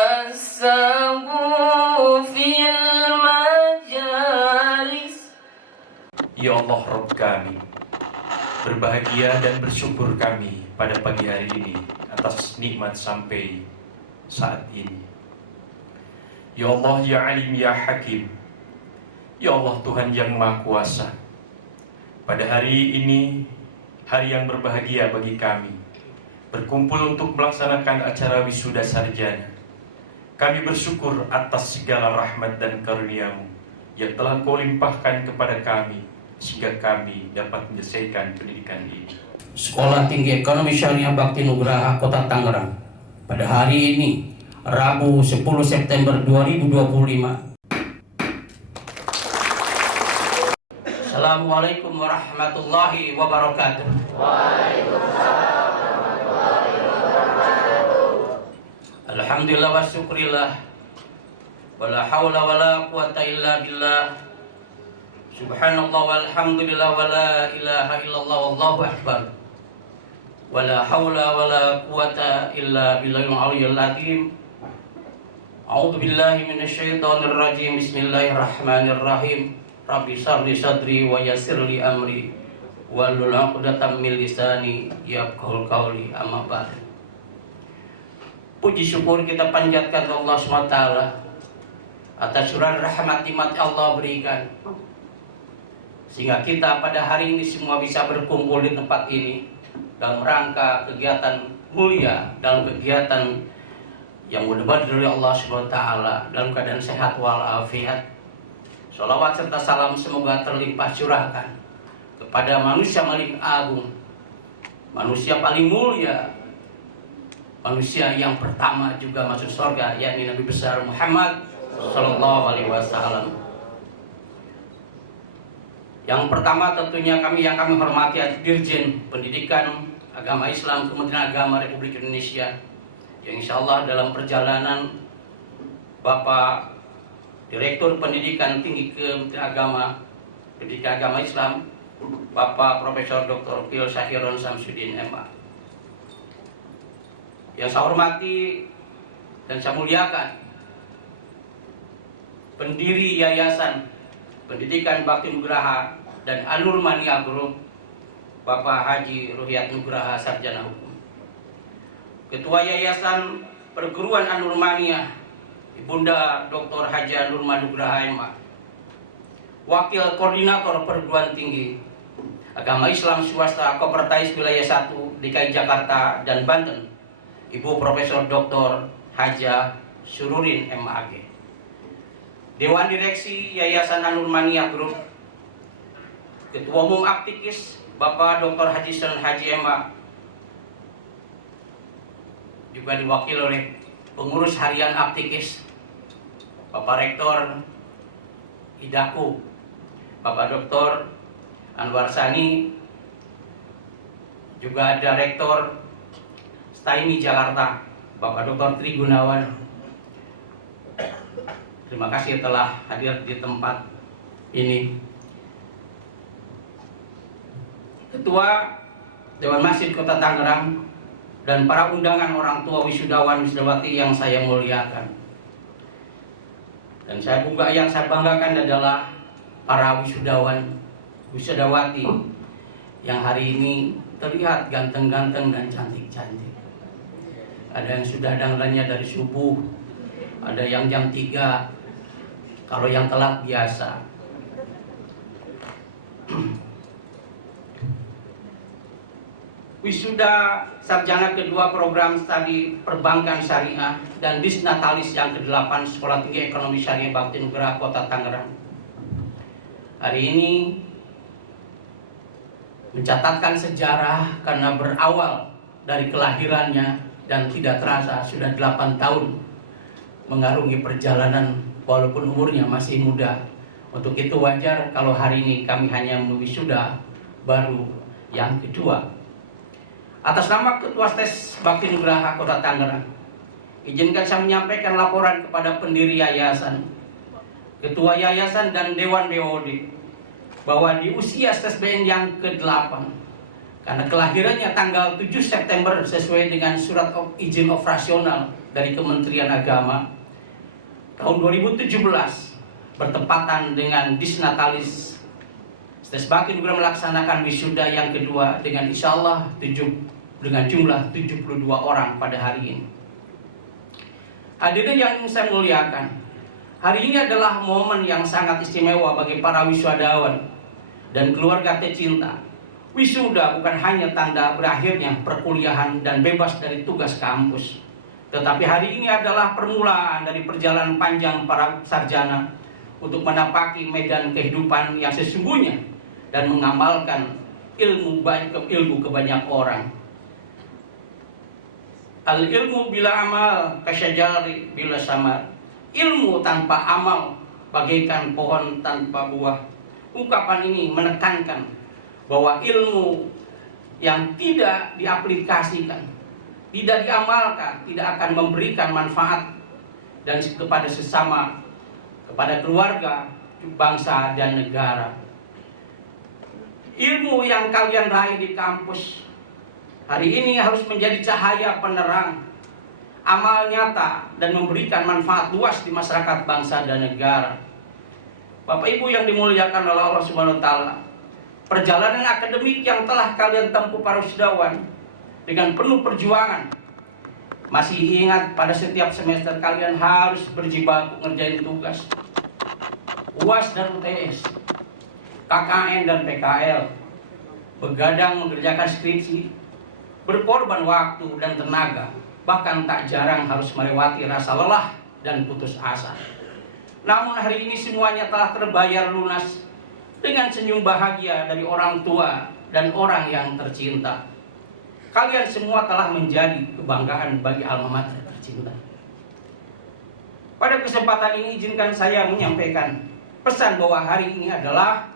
مسه في المجالس. Ya Allah Rabb kami, berbahagia dan bersyukur kami pada pagi hari ini atas nikmat sampai saat ini. Ya Allah, Ya Alim, Ya Hakim, Ya Allah Tuhan yang Maha Kuasa, pada hari ini, hari yang berbahagia bagi kami, berkumpul untuk melaksanakan acara wisuda sarjana. Kami bersyukur atas segala rahmat dan karunia-Mu yang telah Kau limpahkan kepada kami, sehingga kami dapat menyelesaikan pendidikan ini. Sekolah Tinggi Ekonomi Syariah Bakti Nugraha Kota Tangerang pada hari ini, Rabu 10 September 2025. Assalamualaikum warahmatullahi wabarakatuh. Waalaikumsalam warahmatullahi wabarakatuh. Alhamdulillah wa syukrillah, wala hawla wala quwata illa billah. Subhanallah walhamdulillah wala ilaha illallah wallahu akbar. Wala hawla wala quwata illa billahil aliyyil azim. A'udzu billahi minasyaitonir rajim. Bismillahirrahmanirrahim. Rabbi shrah sadri wa yassir li amri wahlul 'uqdatam min lisani yafqahul qawli. Amma ba'd. Puji syukur kita panjatkan Allah SWT atas curah rahmat nikmat Allah berikan, sehingga kita pada hari ini semua bisa berkumpul di tempat ini dalam rangka kegiatan mulia, dalam kegiatan yang mudah-mudahan dari Allah SWT dalam keadaan sehat walafiat. Sholawat serta salam semoga terlimpah curahkan kepada manusia paling agung, manusia paling mulia, manusia yang pertama juga masuk surga, yakni Nabi besar Muhammad Sallallahu Alaihi Wasallam. Yang pertama tentunya yang kami hormati Dirjen Pendidikan Agama Islam Kementerian Agama Republik Indonesia, yang insya Allah dalam perjalanan Bapak Direktur Pendidikan Tinggi Kementerian Pendidikan Agama Islam, Bapak Profesor Dr. Pil Syahiron Samsudin MA. Yang saya hormati dan saya muliakan pendiri Yayasan Pendidikan Bakti Nugraha dan An-Nurmaniyah Group, Bapak Haji Ruhiyat Nugraha Sarjana Hukum. Ketua Yayasan Perguruan An-Nurmaniyah, Ibunda Dr. Haja Nurma Nugraha MA. Wakil Koordinator Perguruan Tinggi Agama Islam Swasta Kopertais Wilayah 1 DKI Jakarta dan Banten, Ibu Profesor Dr. Haja Sururin MAG. Dewan Direksi Yayasan An-Nurmaniyah Group, Ketua Umum Aktikis Bapak Dr. Haji Sen Haji MA, juga diwakili oleh Pengurus Harian Aktikis Bapak Rektor Hidaku Bapak Dr. Anwar Sani, juga ada Rektor Staimi Jakarta Bapak Dr. Tri Gunawan. Terima kasih telah hadir di tempat ini. Ketua Dewan Masjid Kota Tangerang dan para undangan orang tua wisudawan wisudawati yang saya muliakan. Dan yang saya banggakan adalah para wisudawan wisudawati yang hari ini terlihat ganteng-ganteng dan cantik-cantik. Ada yang sudah dandannya dari subuh, ada yang jam 3, kalau yang telat biasa. Wisuda sarjana kedua program studi perbankan syariah dan disnatalis yang ke-8 Sekolah Tinggi Ekonomi Syariah Bakti Nugraha Kota Tangerang hari ini mencatatkan sejarah karena berawal dari kelahirannya dan tidak terasa sudah 8 tahun mengarungi perjalanan walaupun umurnya masih muda. Untuk itu wajar kalau hari ini kami hanya wisuda baru yang kedua. Atas nama Ketua STES Bakti Nugraha Kota Tangerang, izinkan saya menyampaikan laporan kepada pendiri yayasan, ketua yayasan dan Dewan BOD bahwa di usia STES BN yang ke-8, karena kelahirannya tanggal 7 September sesuai dengan surat izin operasional dari Kementerian Agama tahun 2017 bertepatan dengan Disnatalis Stes Bakti Nugraha melaksanakan wisuda yang kedua dengan insya Allah dengan jumlah 72 orang pada hari ini. Hadirin yang saya muliakan, hari ini adalah momen yang sangat istimewa bagi para wisudawan dan keluarga tercinta. Wisuda bukan hanya tanda berakhirnya perkuliahan dan bebas dari tugas kampus, tetapi hari ini adalah permulaan dari perjalanan panjang para sarjana untuk menapaki medan kehidupan yang sesungguhnya dan mengamalkan ilmu ke banyak orang. Al ilmu bila amal kasyajari bila samar. Ilmu tanpa amal bagaikan pohon tanpa buah. Ungkapan ini menekankan bahwa ilmu yang tidak diaplikasikan, tidak diamalkan, tidak akan memberikan manfaat dan kepada sesama, kepada keluarga, bangsa dan negara. Ilmu yang kalian raih di kampus hari ini harus menjadi cahaya penerang, amal nyata dan memberikan manfaat luas di masyarakat, bangsa dan negara. Bapak Ibu yang dimuliakan oleh Allah Subhanahu wa taala, perjalanan akademik yang telah kalian tempuh para wisudawan dengan penuh perjuangan. Masih ingat pada setiap semester kalian harus berjibaku ngerjain tugas UAS dan UTS, KKN dan PKL, begadang mengerjakan skripsi, berkorban waktu dan tenaga, bahkan tak jarang harus melewati rasa lelah dan putus asa. Namun hari ini semuanya telah terbayar lunas dengan senyum bahagia dari orang tua dan orang yang tercinta. Kalian semua telah menjadi kebanggaan bagi alma mater tercinta. Pada kesempatan ini izinkan saya menyampaikan pesan bahwa hari ini adalah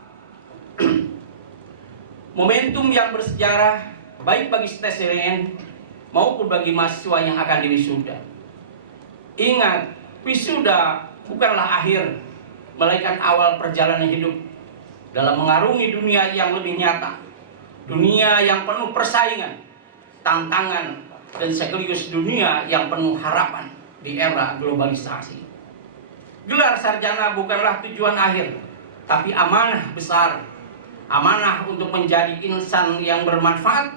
momentum yang bersejarah baik bagi STSDN maupun bagi mahasiswa yang akan diwisuda. Ingat, wisuda bukanlah akhir, melainkan awal perjalanan hidup dalam mengarungi dunia yang lebih nyata, dunia yang penuh persaingan, tantangan, dan sekaligus dunia yang penuh harapan di era globalisasi. Gelar sarjana bukanlah tujuan akhir, tapi amanah besar, amanah untuk menjadi insan yang bermanfaat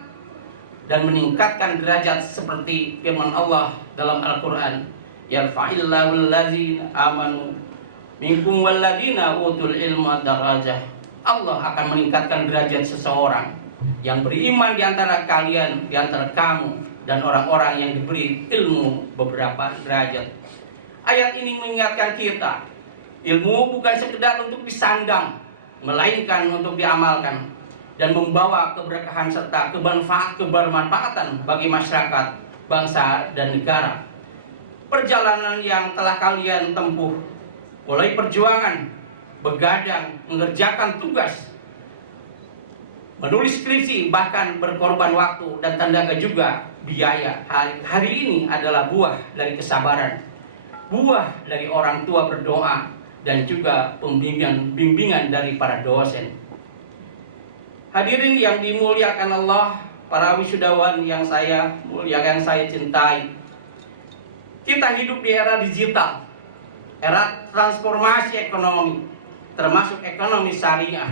dan meningkatkan derajat seperti firman Allah dalam Al-Quran, yarfa'illahu allazina amanu minkum walladzina utul ilma darajah. Allah akan meningkatkan derajat seseorang yang beriman di antara kalian, di antara kamu, dan orang-orang yang diberi ilmu beberapa derajat. Ayat ini mengingatkan kita, ilmu bukan sekedar untuk disandang, melainkan untuk diamalkan dan membawa keberkahan serta kebermanfaatan bagi masyarakat, bangsa, dan negara. Perjalanan yang telah kalian tempuh, mulai perjuangan, begadang, mengerjakan tugas, menulis skripsi, bahkan berkorban waktu dan tenaga juga biaya. Hari ini adalah buah dari kesabaran, buah dari orang tua berdoa, dan juga bimbingan dari para dosen. Hadirin yang dimuliakan Allah, para wisudawan yang saya muliakan, saya cintai. Kita hidup di era digital, era transformasi ekonomi, termasuk ekonomi syariah,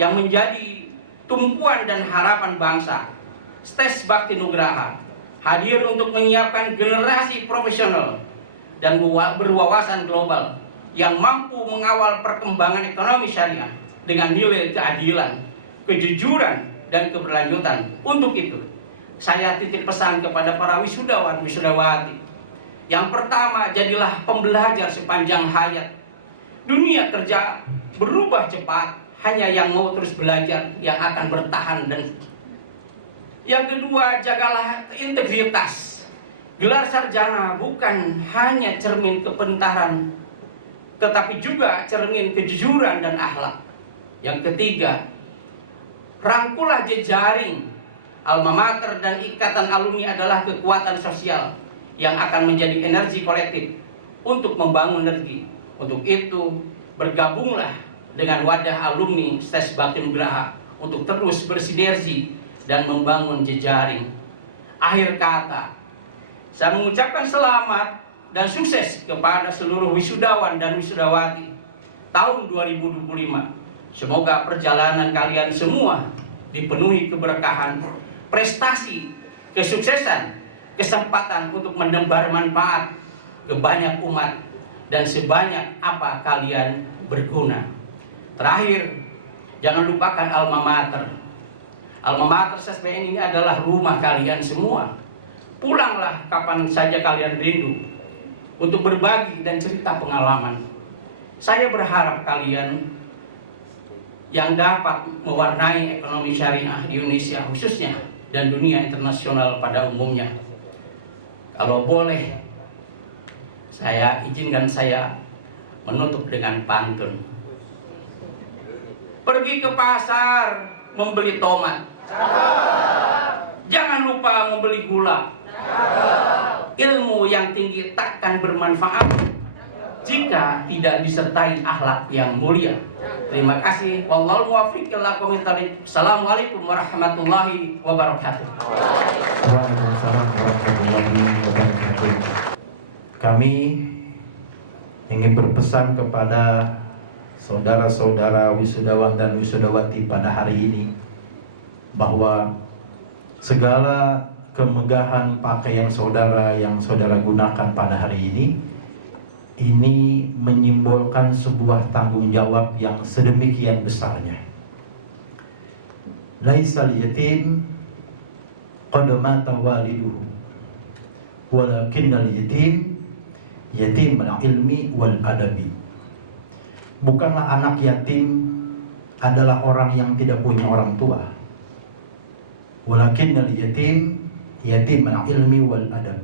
yang menjadi tumpuan dan harapan bangsa. STES Bakti Nugraha hadir untuk menyiapkan generasi profesional dan berwawasan global yang mampu mengawal perkembangan ekonomi syariah dengan nilai keadilan, kejujuran, dan keberlanjutan. Untuk itu, saya titip pesan kepada para wisudawan, wisudawati. Yang pertama, jadilah pembelajar sepanjang hayat. Dunia kerja berubah cepat, hanya yang mau terus belajar yang akan bertahan. Dan yang kedua, jagalah integritas. Gelar sarjana bukan hanya cermin kepintaran, tetapi juga cermin kejujuran dan akhlak. Yang ketiga, rangkulah jejaring. Alma mater dan ikatan alumni adalah kekuatan sosial yang akan menjadi energi kolektif untuk membangun negeri. Untuk itu, bergabunglah dengan wadah alumni STES Bakti Nugraha untuk terus bersinergi dan membangun jejaring. Akhir kata, Saya mengucapkan selamat dan sukses kepada seluruh wisudawan dan wisudawati tahun 2025. Semoga perjalanan kalian semua dipenuhi keberkahan, prestasi, kesuksesan, kesempatan untuk menebar manfaat ke banyak umat dan sebanyak apa kalian berguna. Terakhir, jangan lupakan alma mater. Alma mater SSPN ini adalah rumah kalian semua. Pulanglah kapan saja kalian rindu untuk berbagi dan cerita pengalaman. Saya berharap kalian yang dapat mewarnai ekonomi syariah di Indonesia khususnya dan dunia internasional pada umumnya. Kalau boleh, saya izinkan saya menutup dengan pantun. Pergi ke pasar membeli tomat, jangan lupa membeli gula. Ilmu yang tinggi takkan bermanfaat jika tidak disertai akhlak yang mulia. Terima kasih. Wallahul muwaffiq ila aqwamit thoriq. Assalamualaikum warahmatullahi wabarakatuh. Waalaikumsalam warahmatullahi wabarakatuh. Kami ingin berpesan kepada saudara-saudara wisudawan dan wisudawati pada hari ini bahwa segala kemegahan pakaian saudara yang saudara gunakan pada hari ini menyimbolkan sebuah tanggung jawab yang sedemikian besarnya. Laisal yatim qad mata waliduhu walakinnal yatim yatimul ilmi wal adabi. Bukanlah anak yatim adalah orang yang tidak punya orang tua. Walakinnal yatim yatimul ilmi wal adab.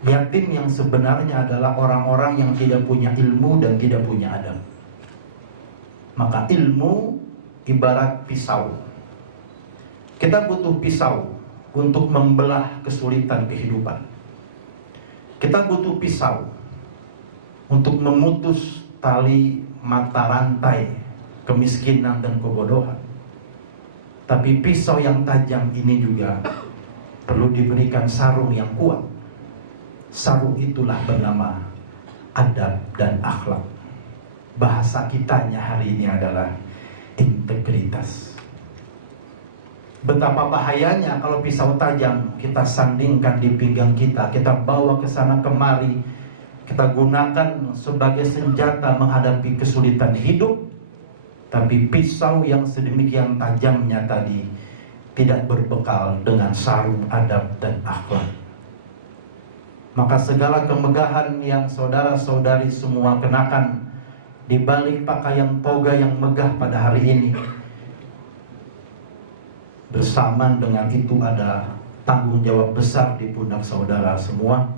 Yatim yang sebenarnya adalah orang-orang yang tidak punya ilmu dan tidak punya adab. Maka ilmu ibarat pisau. Kita butuh pisau untuk membelah kesulitan kehidupan. Kita butuh pisau untuk memutus tali mata rantai kemiskinan dan kebodohan. Tapi pisau yang tajam ini juga perlu diberikan sarung yang kuat. Sarung itulah bernama adab dan akhlak. Bahasa kitanya hari ini adalah integritas. Betapa bahayanya kalau pisau tajam kita sandingkan di pinggang kita, kita bawa ke sana kemari, kita gunakan sebagai senjata menghadapi kesulitan hidup. Tapi pisau yang sedemikian tajamnya tadi tidak berbekal dengan sarung adab dan akhlak. Maka segala kemegahan yang saudara-saudari semua kenakan di balik pakaian toga yang megah pada hari ini, bersamaan dengan itu ada tanggung jawab besar di pundak saudara semua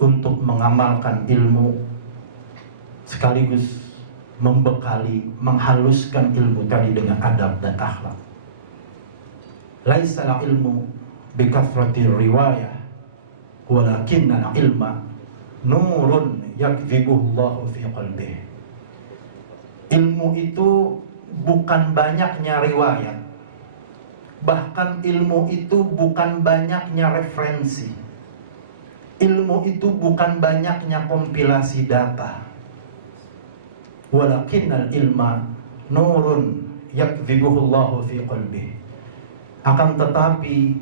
untuk mengamalkan ilmu sekaligus membekali, menghaluskan ilmu tadi dengan adab dan akhlak. Laisal ilmu bikafratir riwayah walakinna ilma nurun yakdhibuhullahu fi qalbih. Ilmu itu bukan banyaknya riwayat, bahkan ilmu itu bukan banyaknya referensi, ilmu itu bukan banyaknya kompilasi data. Walakinnal ilma nurun yakdhibuhullahu fi qalbih. Akan tetapi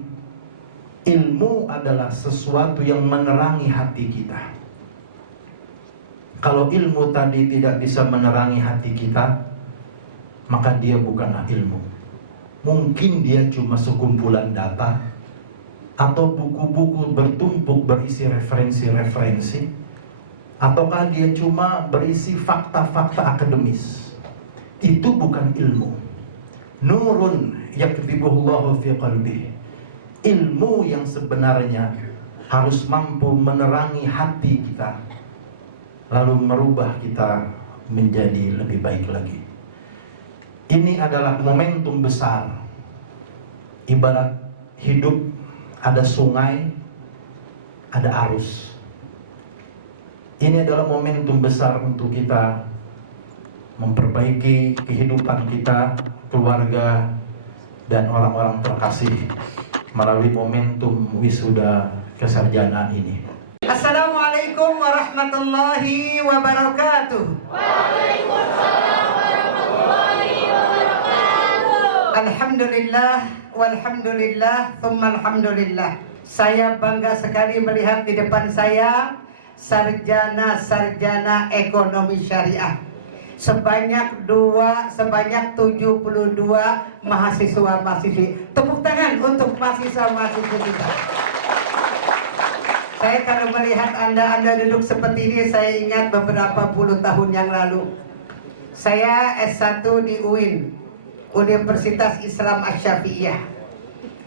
ilmu adalah sesuatu yang menerangi hati kita. Kalau ilmu tadi tidak bisa menerangi hati kita, maka dia bukanlah ilmu. Mungkin dia cuma sekumpulan data atau buku-buku bertumpuk berisi referensi-referensi, ataukah dia cuma berisi fakta-fakta akademis. Itu bukan ilmu. Nurun yakdhibuhullahu fi qalbih. Ilmu yang sebenarnya harus mampu menerangi hati kita, lalu merubah kita menjadi lebih baik lagi. Ini adalah momentum besar. Ibarat hidup ada sungai, ada arus. Ini adalah momentum besar untuk kita memperbaiki kehidupan kita, keluarga, dan orang-orang terkasih melalui momentum wisuda kesarjanaan ini. Assalamualaikum warahmatullahi wabarakatuh. Alhamdulillah, walhamdulillah, thumma alhamdulillah. Saya bangga sekali melihat di depan saya sarjana-sarjana ekonomi syariah. Sebanyak 72 mahasiswa-mahasiswi. Tepuk tangan untuk mahasiswa-mahasiswi kita. Saya kalau melihat Anda duduk seperti ini, saya ingat beberapa puluh tahun yang lalu. Saya S1 di UIN, Universitas Islam Asy-Syafi'iyah.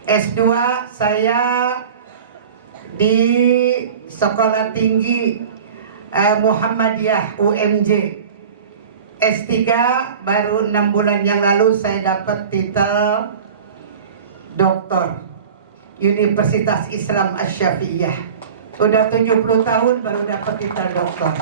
S2 saya di Sekolah Tinggi Muhammadiyah UMJ. S3 baru 6 bulan yang lalu saya dapat titel doktor Universitas Islam Asy-Syafi'iyah. Udah 70 tahun baru dapat titel doktor.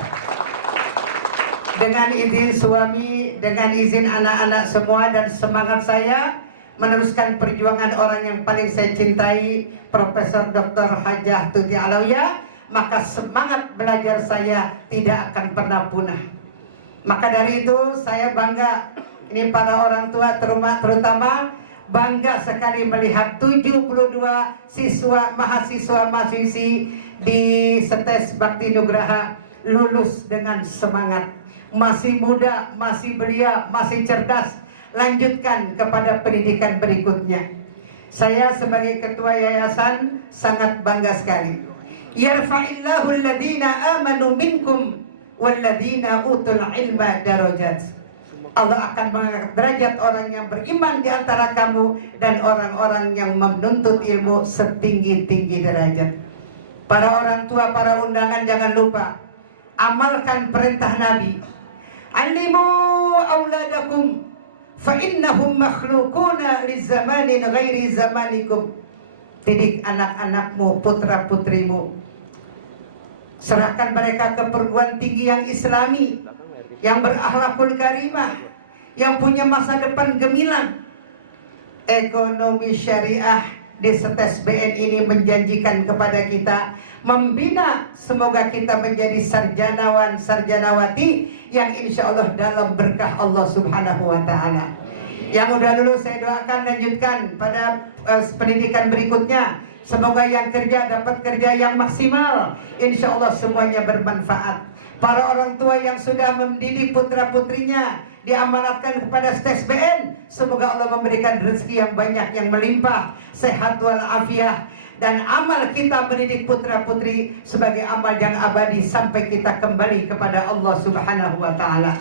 Dengan izin suami, dengan izin anak-anak semua, dan semangat saya meneruskan perjuangan orang yang paling saya cintai, Profesor Dr. Hajah Tuti Alawiyah, maka semangat belajar saya tidak akan pernah punah. Maka dari itu saya bangga, ini para orang tua terutama bangga sekali melihat 72 siswa mahasiswa-mahasiswi di STES Bakti Nugraha lulus dengan semangat. Masih muda, masih belia, masih cerdas, lanjutkan kepada pendidikan berikutnya. Saya sebagai ketua yayasan sangat bangga sekali. Yarfa'illahu alladhina amanu minkum walladzina utul ilma darajat. Allah akan mengangkat derajat orang yang beriman di antara kamu dan orang-orang yang menuntut ilmu setinggi-tinggi derajat. Para orang tua, para undangan, jangan lupa amalkan perintah Nabi. Alimu auladakum fa innahum makhluquna li zamanin ghairi zamanikum. Didik anak-anakmu, putra-putrimu. Serahkan mereka ke perguruan tinggi yang islami, yang berakhlakul karimah, yang punya masa depan gemilang. Ekonomi syariah di STES BN ini menjanjikan kepada kita membina, semoga kita menjadi sarjanawan, sarjanawati yang insya Allah dalam berkah Allah Subhanahu wa Ta'ala. Yang udah lulus saya doakan lanjutkan pada pendidikan berikutnya. Semoga yang kerja dapat kerja yang maksimal. Insya Allah semuanya bermanfaat. Para orang tua yang sudah mendidik putra-putrinya diamanatkan kepada STES BN, semoga Allah memberikan rezeki yang banyak, yang melimpah, sehat walafiat, dan amal kita mendidik putra-putri sebagai amal yang abadi sampai kita kembali kepada Allah Subhanahu wa Ta'ala.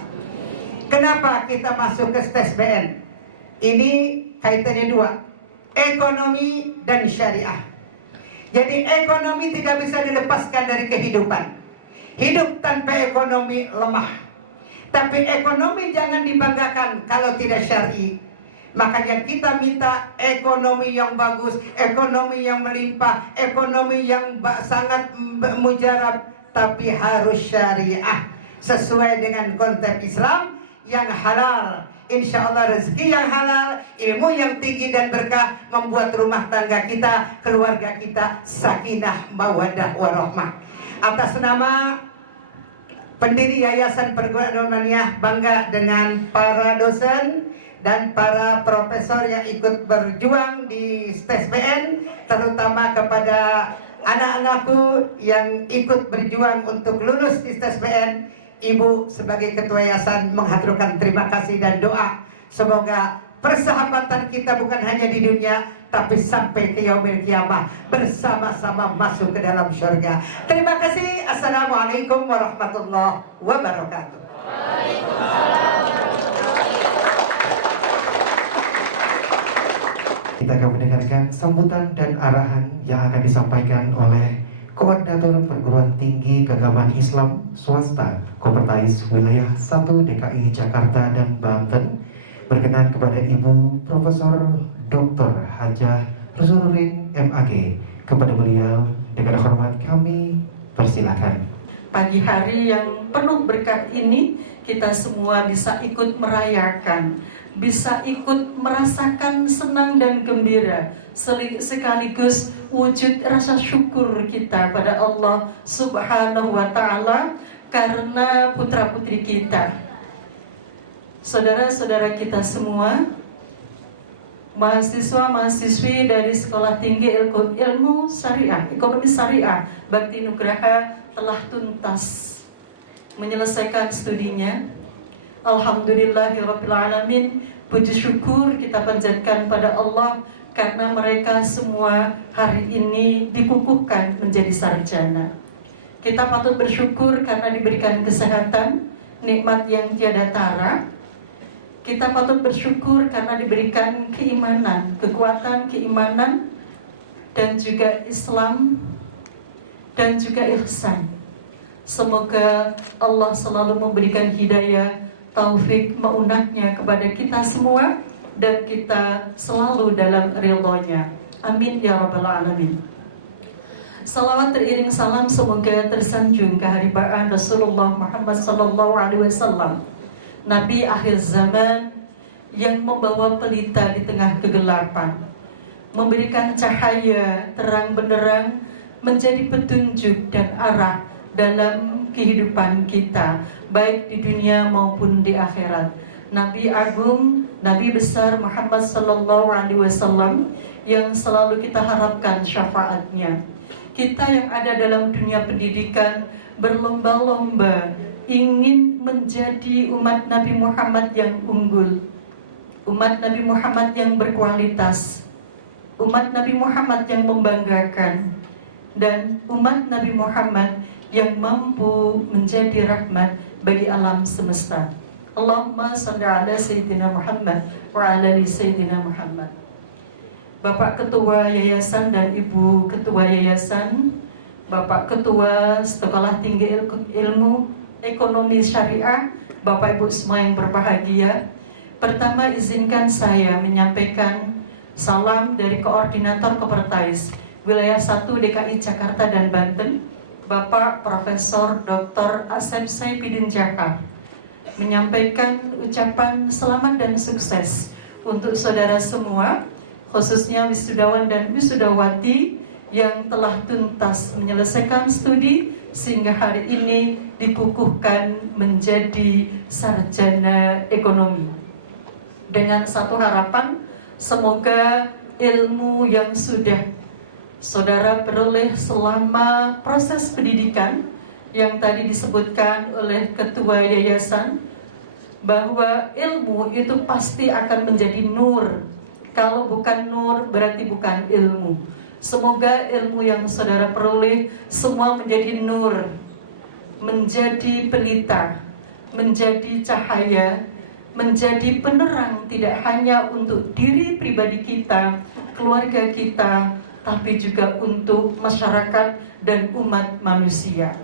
Kenapa kita masuk ke STES BN? Ini kaitannya dua, ekonomi dan syariah. Jadi ekonomi tidak bisa dilepaskan dari kehidupan. Hidup tanpa ekonomi lemah. Tapi ekonomi jangan dibanggakan kalau tidak syar'i. Makanya kita minta ekonomi yang bagus, ekonomi yang melimpah, ekonomi yang sangat mujarab, tapi harus syariah, sesuai dengan konsep Islam yang halal. Insya Allah rezeki yang halal, ilmu yang tinggi dan berkah, membuat rumah tangga kita, keluarga kita sakinah, mawaddah, warahmah. Atas nama pendiri Yayasan Perguruan Alamiah, bangga dengan para dosen dan para profesor yang ikut berjuang di STES BN, terutama kepada anak-anakku yang ikut berjuang untuk lulus di STES BN. Ibu sebagai ketua yayasan menghaturkan terima kasih dan doa. Semoga persahabatan kita bukan hanya di dunia, tapi sampai ke yaumil kiamah bersama-sama masuk ke dalam surga. Terima kasih. Assalamualaikum warahmatullahi wabarakatuh. Kita akan mendengarkan sambutan dan arahan yang akan disampaikan oleh Koordinator Perguruan Tinggi Keagamaan Islam Swasta Kopertais Wilayah 1 DKI Jakarta dan Banten, berkenan kepada Ibu Profesor Dr. Hajah Ruzuruddin MAG. Kepada beliau dengan hormat kami persilakan. Pagi hari yang penuh berkat ini, kita semua bisa ikut merayakan, bisa ikut merasakan senang dan gembira sekaligus wujud rasa syukur kita pada Allah Subhanahu wa Ta'ala karena putra-putri kita. Saudara-saudara kita semua, mahasiswa-mahasiswi dari Sekolah Tinggi Ilmu Syariah, Ekonomi Syariah Bakti Nugraha telah tuntas menyelesaikan studinya. Alhamdulillahirrabbilalamin, puji syukur kita panjatkan pada Allah karena mereka semua hari ini dikukuhkan menjadi sarjana. Kita patut bersyukur karena diberikan kesehatan, nikmat yang tiada tara. Kita patut bersyukur karena diberikan keimanan, kekuatan keimanan, dan juga Islam, dan juga ihsan. Semoga Allah selalu memberikan hidayah, taufik, maunahnya kepada kita semua, dan kita selalu dalam ridhonya. Amin ya rabbal alamin. Salawat teriring salam semoga tersanjung keharibaan Rasulullah Muhammad SAW, Nabi akhir zaman yang membawa pelita di tengah kegelapan, memberikan cahaya terang benderang, menjadi petunjuk dan arah dalam kehidupan kita, baik di dunia maupun di akhirat. Nabi Agung, Nabi besar Muhammad SAW yang selalu kita harapkan syafaatnya. Kita yang ada dalam dunia pendidikan berlomba-lomba ingin menjadi umat Nabi Muhammad yang unggul, umat Nabi Muhammad yang berkualitas, umat Nabi Muhammad yang membanggakan, dan umat Nabi Muhammad yang mampu menjadi rahmat bagi alam semesta. Allahumma salli ala Sayyidina Muhammad wa ala ali Sayyidina Muhammad. Bapak Ketua Yayasan dan Ibu Ketua Yayasan, Bapak Ketua Sekolah Tinggi Ilmu Ekonomi Syariah, Bapak Ibu semua yang berbahagia. Pertama izinkan saya menyampaikan salam dari Koordinator Kopertais Wilayah 1 DKI Jakarta dan Banten, Bapak Profesor Dr. Asep Saipidin Jakar, menyampaikan ucapan selamat dan sukses untuk saudara semua, khususnya wisudawan dan wisudawati yang telah tuntas menyelesaikan studi sehingga hari ini dikukuhkan menjadi sarjana ekonomi. Dengan satu harapan, semoga ilmu yang sudah saudara peroleh selama proses pendidikan yang tadi disebutkan oleh Ketua Yayasan, bahwa ilmu itu pasti akan menjadi nur. Kalau bukan nur berarti bukan ilmu. Semoga ilmu yang saudara peroleh semua menjadi nur, menjadi pelita, menjadi cahaya, menjadi penerang tidak hanya untuk diri pribadi kita, keluarga kita, tapi juga untuk masyarakat dan umat manusia.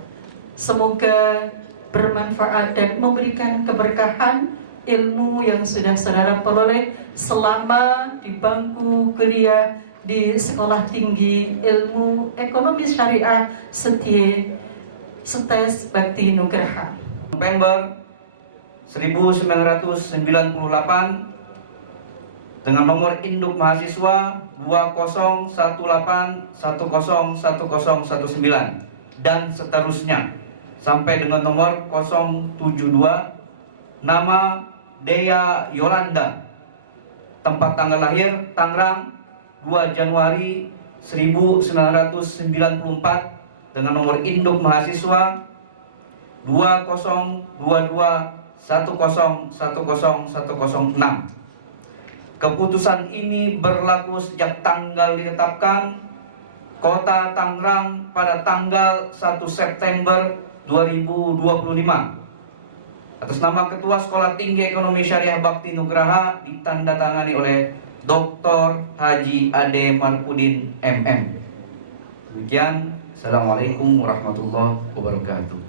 Semoga bermanfaat dan memberikan keberkahan ilmu yang sudah saudara peroleh selama di bangku kuliah di Sekolah Tinggi Ilmu Ekonomi Syariah SETIS Bakti Nugraha. November 1998 dengan nomor induk mahasiswa 2018101019 dan seterusnya sampai dengan nomor 072, nama Dea Yolanda, tempat tanggal lahir Tangerang 2 Januari 1994 dengan nomor induk mahasiswa 202210101006. Keputusan ini berlaku sejak tanggal ditetapkan Kota Tangerang pada tanggal 1 September 2025 atas nama Ketua Sekolah Tinggi Ekonomi Syariah Bakti Nugraha, ditandatangani oleh Dr. Haji Ade Marpudin MM. Demikian, Assalamualaikum warahmatullahi wabarakatuh.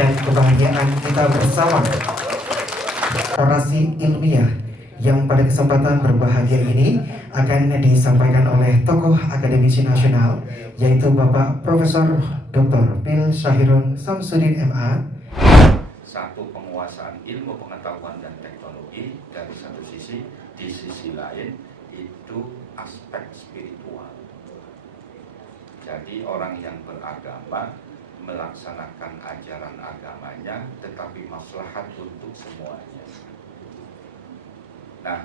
dan kebahagiaan kita bersama. Orasi ilmiah yang pada kesempatan berbahagia ini akan disampaikan oleh tokoh akademisi nasional, yaitu Bapak Profesor Dr. Pil Syahirun Samsudin MA. Satu, penguasaan ilmu pengetahuan dan teknologi dari satu sisi, di sisi lain itu aspek spiritual. Jadi orang yang beragama melaksanakan ajaran agamanya, tetapi maslahat untuk semuanya. Nah,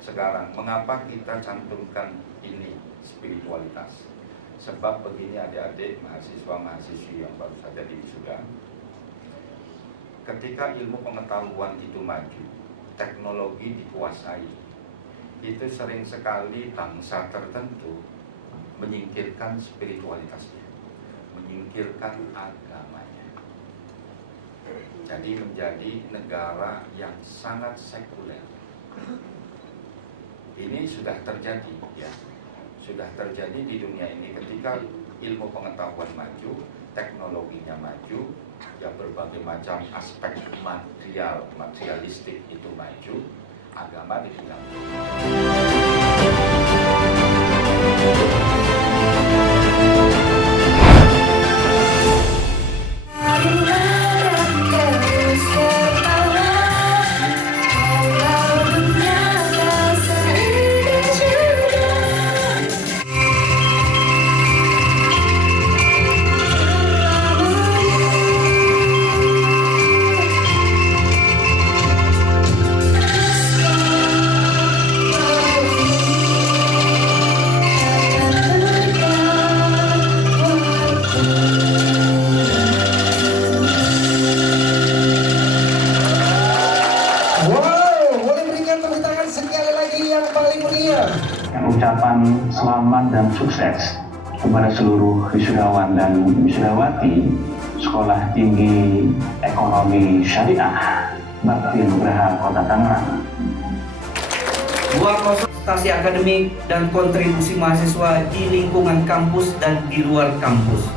sekarang mengapa kita cantumkan ini spiritualitas? Sebab begini adik-adik, mahasiswa-mahasiswi yang baru saja diwisuda, ketika ilmu pengetahuan itu maju, teknologi dikuasai, itu sering sekali bangsa tertentu menyingkirkan spiritualitasnya, menyingkirkan agamanya. Jadi menjadi negara yang sangat sekuler. Ini sudah terjadi, ya, sudah terjadi di dunia ini ketika ilmu pengetahuan maju, teknologinya maju, ya berbagai macam aspek materialistik itu maju, agama dibilang. Ucapan selamat dan sukses kepada seluruh wisudawan dan wisudawati Sekolah Tinggi Ekonomi Syariah Bakti Nugraha Kota Tangerang. 2 prestasi akademik dan kontribusi mahasiswa di lingkungan kampus dan di luar kampus.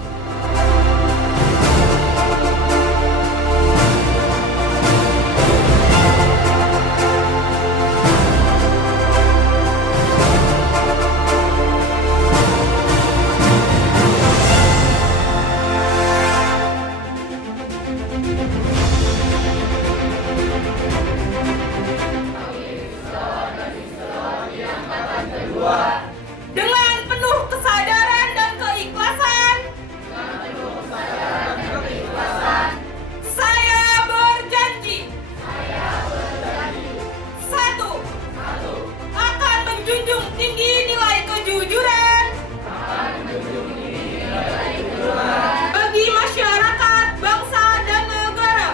Dengan penuh kesadaran dan keikhlasan, saya berjanji, 1. Akan menjunjung tinggi nilai kejujuran bagi masyarakat, bangsa, dan negara.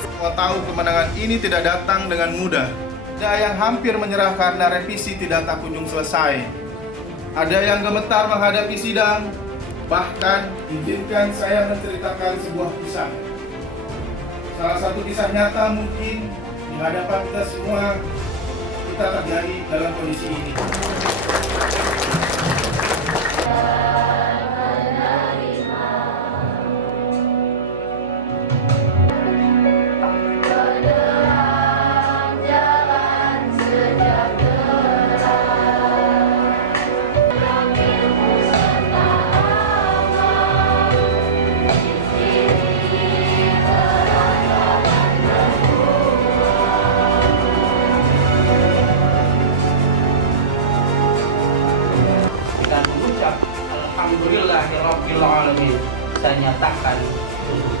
Semua tahu kemenangan ini tidak datang dengan mudah. Ada yang hampir menyerah karena revisi tidak tak kunjung selesai. Ada yang gemetar menghadapi sidang. Bahkan izinkan saya menceritakan sebuah kisah. Salah satu kisah nyata mungkin di hadapan kita semua, kita terjadi dalam kondisi ini. Dengan mengucap Alhamdulillahirabbil alamin, saya nyatakan tutup.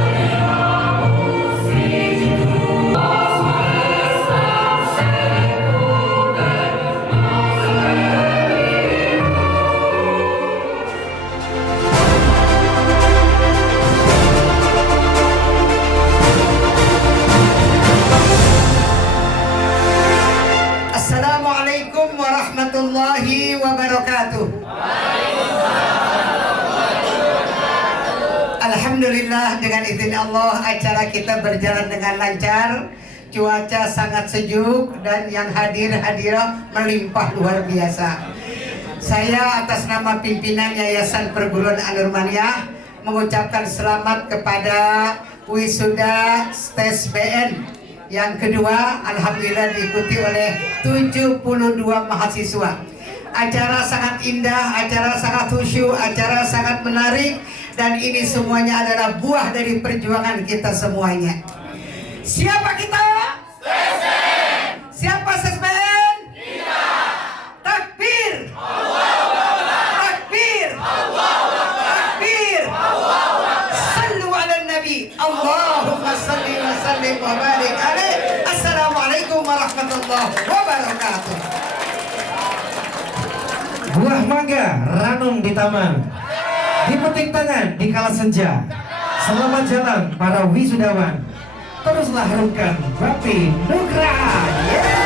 Amin. Assalamualaikum warahmatullahi wabarakatuh. Alhamdulillah, dengan izin Allah acara kita berjalan dengan lancar. Cuaca sangat sejuk dan yang hadirah melimpah luar biasa. Saya atas nama pimpinan Yayasan Perguruan An-Nurmaniyah mengucapkan selamat kepada wisuda STES BN yang kedua, alhamdulillah diikuti oleh 72 mahasiswa. Acara sangat indah, acara sangat khusyuk, acara sangat menarik, dan ini semuanya adalah buah dari perjuangan kita semuanya. Siapa kita? STESBN. Siapa STESBN? Kita. Takbir. Takbir. Takbir. Sallu ala Nabi. Allahumma salli wa sallim wa barik alaih. Assalamualaikum warahmatullahi wabarakatuh. Buah mangga ranum di taman, dipetik tangan di kala senja. Selamat jalan para wisudawan, teruslah harumkan Bakti Nugraha. Yeah!